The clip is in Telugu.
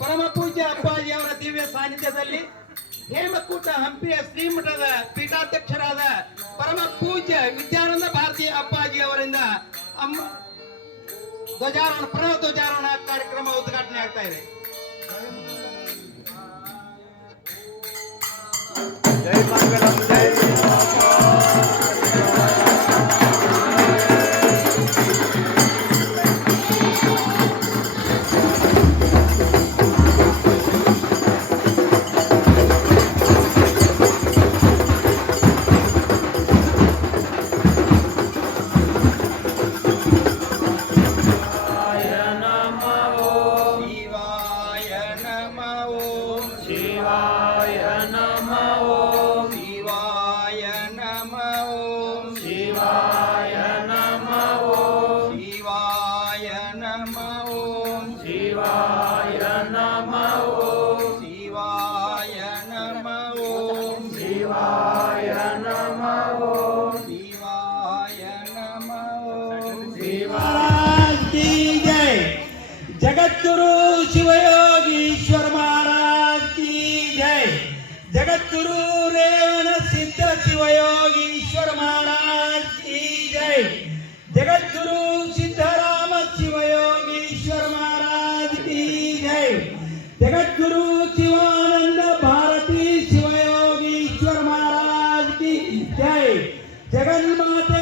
ಪರಮ ಪೂಜ್ಯ ಅಪ್ಪಾಜಿ ಅವರ ದಿವ್ಯ ಸಾನ್ನಿಧ್ಯದಲ್ಲಿ ಹೇಮಕೂಟ ಹಂಪಿಯ ಶ್ರೀಮಠದ ಪೀಠಾಧ್ಯಕ್ಷರಾದ ಪರಮ ಪೂಜ್ಯ ವಿದ್ಯಾನಂದ ಭಾರತಿ ಅಪ್ಪಾಜಿ ಅವರಿಂದ ಅಮ್ಮ ಧ್ವಜಾರೋಹಣ, ಪ್ರಣವ ಧ್ವಜಾರೋಹಣ ಕಾರ್ಯಕ್ರಮ ಉದ್ಘಾಟನೆ ಆಗ್ತಾ ಇದೆ. జై నమ ఓం శివాయ నమ ఓం శివాయ నమ ఓం శివాయ నమ ఓం శివాయ నమ ఓం శివాకి జగద్గురు శివయోగీశ్వర మహారాజ్కి జగద్గురు రేవణ సిద్ధ శివయోగీశ్వర మహారాజ్కి జగద్గురు day. Jangan